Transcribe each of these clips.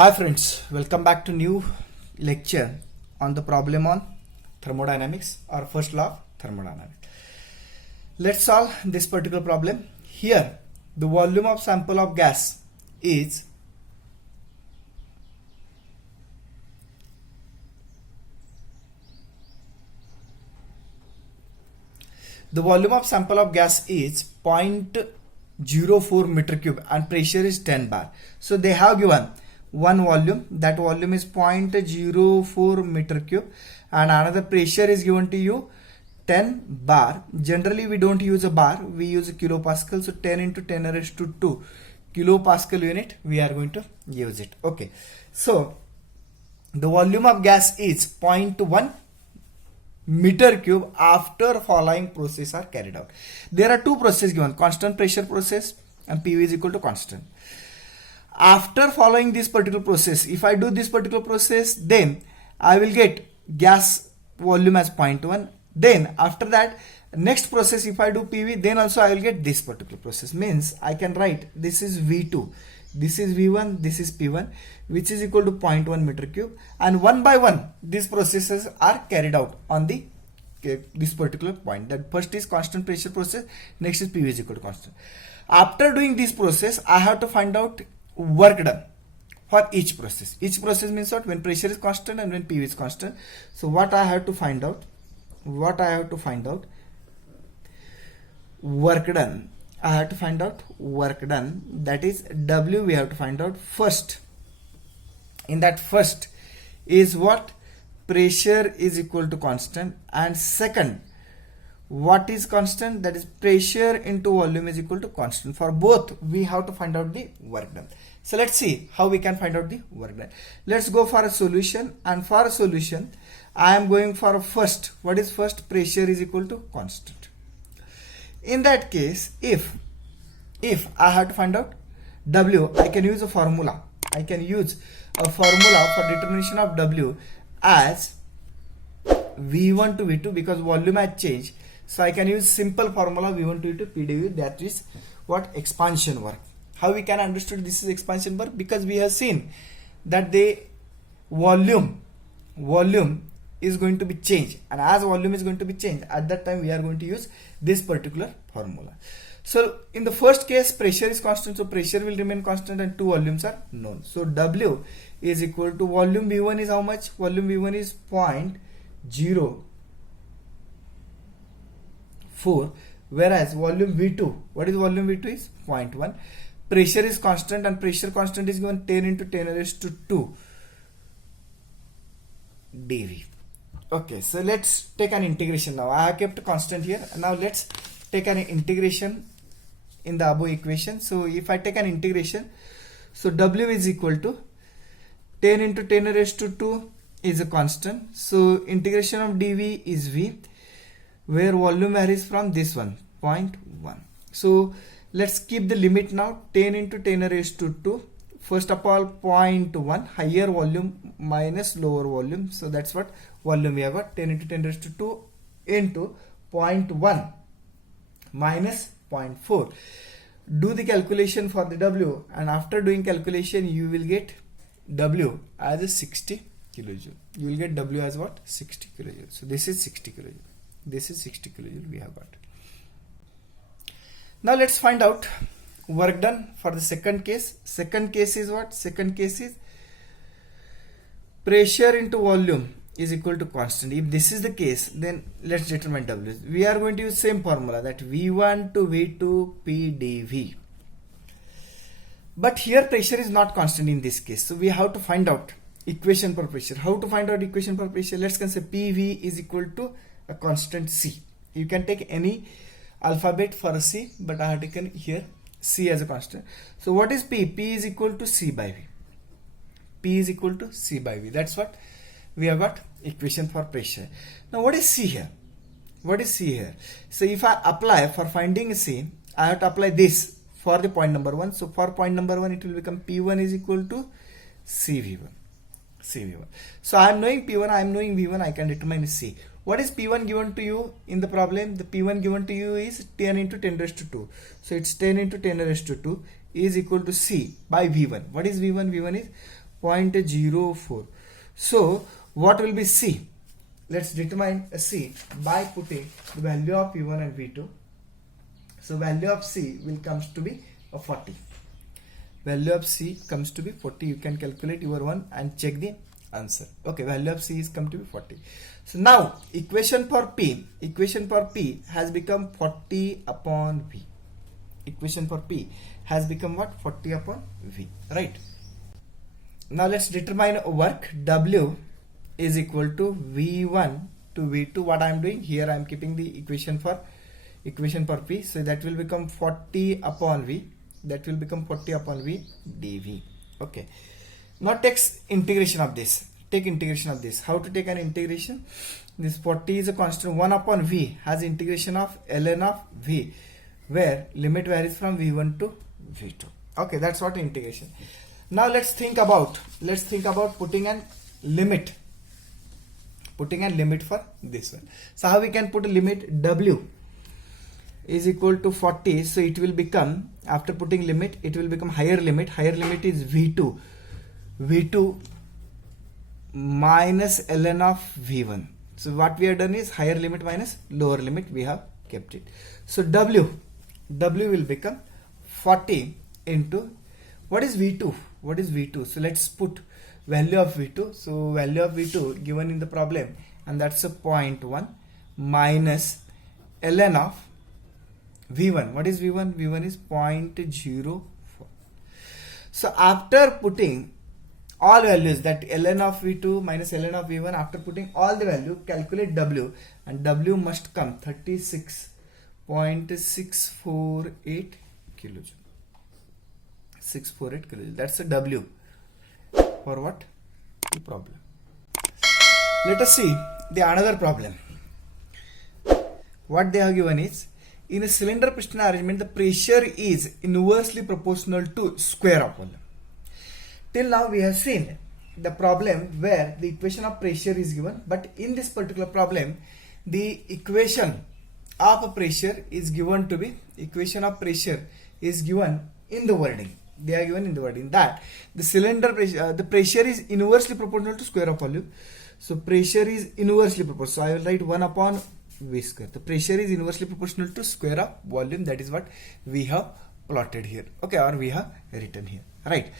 Hi friends, welcome back to new lecture on the problem on thermodynamics or first law of thermodynamics. Let's solve this particular problem. Here the volume of sample of gas is the volume of sample of gas is 0.04 meter cube and pressure is 10 bar. So they have given one volume, that volume is 0.04 meter cube, and another pressure is given to you 10 bar. Generally we don't use a bar, we use a kilopascal. So 10 into 10 raised to 2 kilopascal unit we are going to use it. Okay, so the volume of gas is 0.1 meter cube after following process are carried out. There are two processes given, constant pressure process and PV is equal to constant. After following this particular process, if I do this particular process, then I will get gas volume as 0.1. Then after that, next process if I do PV, then also I will get this particular process. Means I can write this is V2, this is V1, this is P1, which is equal to 0.1 meter cube, and one by one these processes are carried out on the this particular point. That first is constant pressure process, next is PV is equal to constant. After doing this process, I have to find out work done for each process. Each process means what? When pressure is constant and when PV is constant. So what I have to find out? Work done. I have to find out work done, that is W we have to find out first. In that first is what? Pressure is equal to constant, and second, what is constant? That is pressure into volume is equal to constant. For both we have to find out the work done. So let's see how we can find out the work done. Let's go for a solution, and for a solution I am going for a first. What is first? Pressure is equal to constant. In that case, if I have to find out W, I can use a formula. I can use a formula for determination of W as V1 to V2, because volume has changed. So I can use simple formula V1 to V2 PdV, that is what? Expansion work. How we can understand this is expansion work? Because we have seen that the volume is going to be changed, and as volume is going to be changed, at that time we are going to use this particular formula. So in the first case pressure is constant, so pressure will remain constant and two volumes are known. So W is equal to volume V1 is how much? Volume V1 is 0.04, whereas volume V2, what is volume V2 is 0.1. Pressure is constant, and pressure constant is given 10 into 10 raised to 2 dV. Okay, so let's take an integration now. I have kept constant here. Now let's take an integration in the above equation. So if I take an integration, so W is equal to 10 into 10 raised to 2 is a constant. So integration of dV is V, where volume varies from this one, 0.1. So let's keep the limit now, 10 into 10 raised to 2. First of all, 0.1, higher volume minus lower volume. So that's what volume we have got, 10 into 10 raised to 2 into 0.1 minus 0.4. Do the calculation for the W, and after doing calculation you will get W as a 60 kilojoule. You will get W as what? 60 kilojoule. So this is 60 kilojoule. This is 60 kilojoule we have got. Now let's find out work done for the second case. Second case is what? Second case is pressure into volume is equal to constant. If this is the case, then let's determine W. We are going to use same formula, that V1 to V2 PdV. But here pressure is not constant in this case. So we have to find out equation for pressure. How to find out equation for pressure? Let's consider PV is equal to a constant C. You can take any alphabet for a C, but I have taken here C as a constant. So what is P? P is equal to C by V. P is equal to C by V. That's what we have got equation for pressure. Now what is C here? What is C here? So if I apply for finding C, I have to apply this for the point number 1. So for point number 1 it will become P1 is equal to CV1. So I am knowing P1, I am knowing V1, I can determine C. What is P1 given to you in the problem? The P1 given to you is 10 into 10 raised to 2. So it's 10 into 10 raised to 2 is equal to C by V1. What is V1? V1 is 0.04. So what will be C? Let's determine C by putting the value of V1 and V2. So value of C will comes to be 40. Value of C comes to be 40. You can calculate your one and check the answer. Okay, value of C is come to be 40. So now equation for P has become 40 upon V. Equation for P has become what? 40 upon V, right? Now let's determine work. W is equal to V1 to V2. What I am doing here, I am keeping the equation for P. So that will become 40 upon V. That will become 40 upon V dV. Okay. Now take integration of this. Take integration of this. How to take an integration? This 40 is a constant. 1 upon V has integration of ln of V, where limit varies from V1 to V2. Okay, that's what integration. Now let's think about putting an limit. Putting a limit for this one. So how we can put a limit? W is equal to 40. So it will become, after putting limit, it will become higher limit. Higher limit is V2. V2 minus ln of V1. So what we have done is higher limit minus lower limit, we have kept it. So W will become 40 into, what is V2? What is V2? So let's put value of V2. So value of V2 given in the problem, and that's a 0.1 minus ln of V1. What is V1? V1 is 0.04. So after putting all values, that ln of V2 minus ln of V1, after putting all the value, calculate W, and W must come 36.648 kilojoule. 648 kilojoule. That's a W for what? The problem. Let us see the another problem. What they have given is, in a cylinder piston arrangement, the pressure is inversely proportional to square of volume. Till now we have seen the problem where the equation of pressure is given, but in this particular problem the equation of pressure is given to be, equation of pressure is given in the wording. They are given in the wording that the cylinder pressure, the pressure is inversely proportional to square of volume. So pressure is inversely proportional. So I will write 1 upon V square. The pressure is inversely proportional to square of volume. That is what we have plotted here. Okay, or we have written here. Right.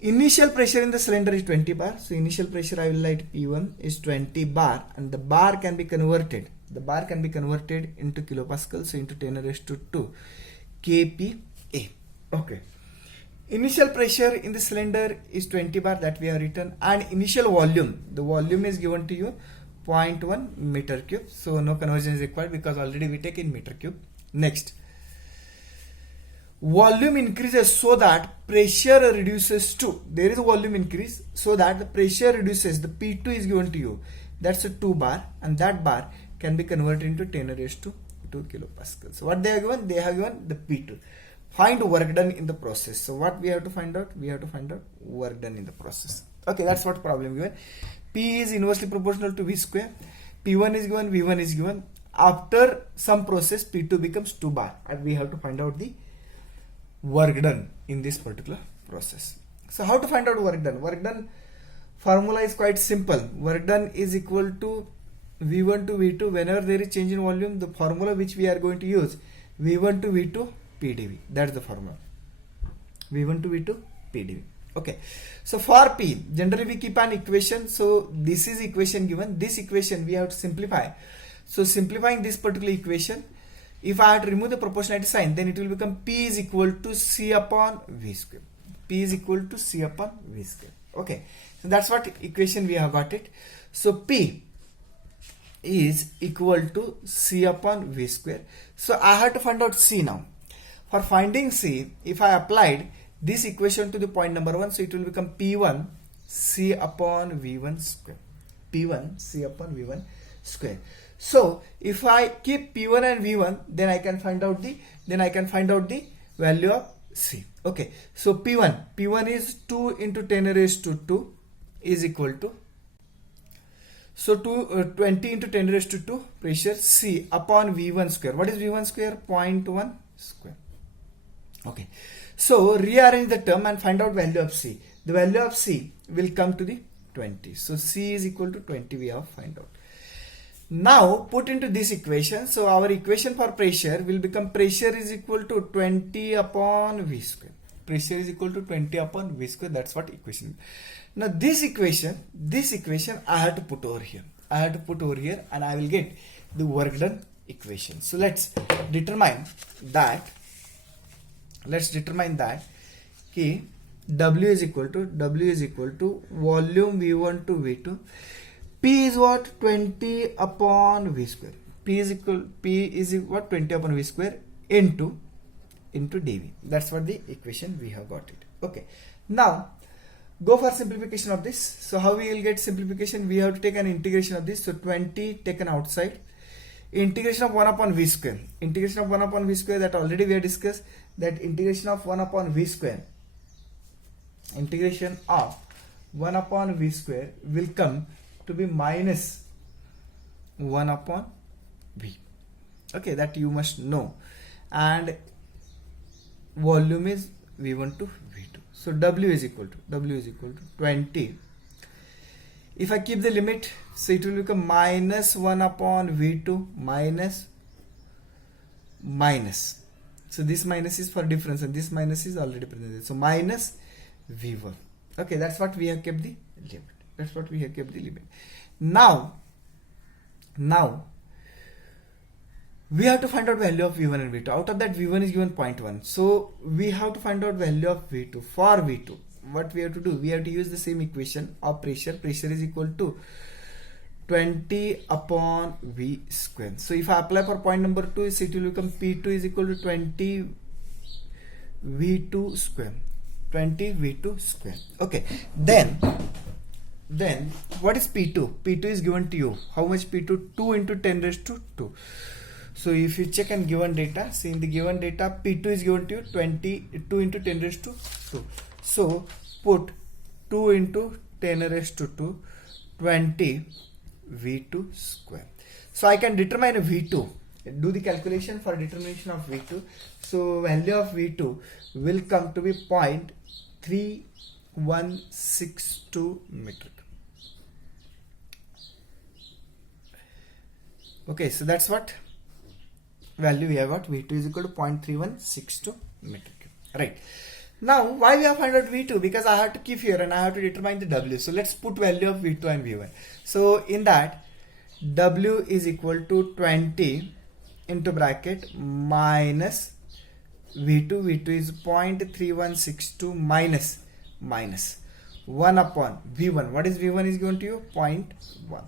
Initial pressure in the cylinder is 20 bar. So initial pressure I will write P1 is 20 bar, and the bar can be converted. The bar can be converted into kilopascal. So into 10 raised to 2 kPa. Okay. Initial pressure in the cylinder is 20 bar, that we have written, and initial volume, the volume is given to you 0.1 meter cube. So no conversion is required because already we take in meter cube. Next, volume increases so that pressure reduces to, there is a volume increase so that the pressure reduces, the P2 is given to you, that's a 2 bar, and that bar can be converted into 10 raised to 2 kilopascal. So what they have given? They have given the P2. Find work done in the process. So what we have to find out? We have to find out work done in the process. Okay, that's what problem given. P is inversely proportional to V square. P1 is given, V1 is given. After some process, P2 becomes 2 bar, and we have to find out the work done in this particular process. So how to find out work done? Work done formula is quite simple. Work done is equal to V1 to V2. Whenever there is change in volume, the formula which we are going to use, V1 to V2 PdV. That's the formula. V1 to V2 PdV. Okay. So for P, generally we keep an equation. So this is equation given. This equation we have to simplify. So simplifying this particular equation, if I had to remove the proportionality sign, then it will become P is equal to C upon V square. P is equal to C upon V square. Okay. So that's what equation we have got it. So P is equal to C upon V square. So I have to find out C now. For finding C, if I applied this equation to the point number 1, so it will become P1 C upon V1 square. P1 C upon V1 square. So if I keep P1 and V1, then I can find out the value of C. Okay. So P1 is 2 into 10 raised to 2 is equal to, so 20 into 10 raised to 2 pressure C upon V1 square. What is V1 square? 0.1 square. Okay. So rearrange the term and find out value of C. the value of C will come to the 20. So C is equal to 20 we have find out. Now put into this equation. So our equation for pressure will become pressure is equal to 20 upon V square. Pressure is equal to 20 upon V square. That's what equation. Now this equation I have to put over here. And I will get the work done equation. So let's determine that. Okay, W is equal to volume V1 to V2. P is what? 20 upon V square. P is what? 20 upon V square into dV. That's what the equation we have got it. Okay. Now go for simplification of this. So how we will get simplification? We have to take an integration of this. So 20 taken outside. Integration of 1 upon V square. Integration of 1 upon V square, that already we have discussed, that integration of 1 upon V square. Integration of 1 upon V square will come to be minus 1 upon V. Okay, that you must know. And volume is V1 to V2. So W is equal to 20. If I keep the limit, so it will become minus 1 upon V2 minus. So this minus is for difference and this minus is already present. So minus V1. Okay, that's what we have kept the limit. Now we have to find out value of V1 and V2. Out of that, V1 is given 0.1. So we have to find out value of V2. For V2, what we have to do? We have to use the same equation of pressure. Pressure is equal to 20 upon V square. So if I apply for point number 2, it will become P2 is equal to 20 V2 square. 20 V2 square. Okay. Then what is P2? P2 is given to you. How much P2? 2 into 10 raised to 2. So if you check and given data, see in the given data, P2 is given to you 22 into 10 raised to 2. So put 2 into 10 raised to 2, 20 V2 square. So I can determine V2. Do the calculation for determination of V2. So value of V2 will come to be 0.3162 metric. Okay, so that's what value we have got. V2 is equal to 0.3162 metric. Right. Now, why we have found out V2? Because I have to keep here and I have to determine the W. So let's put value of V2 and V1. So in that, W is equal to 20 into bracket minus V2. V2 is 0.3162 minus 1 upon V1. What is V1 is given to you? 0.1.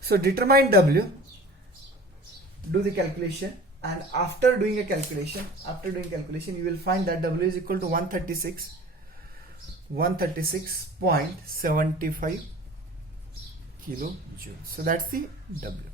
So determine W. Do the calculation, and after doing calculation, you will find that W is equal to 136.75 kilojoule. So that's the W.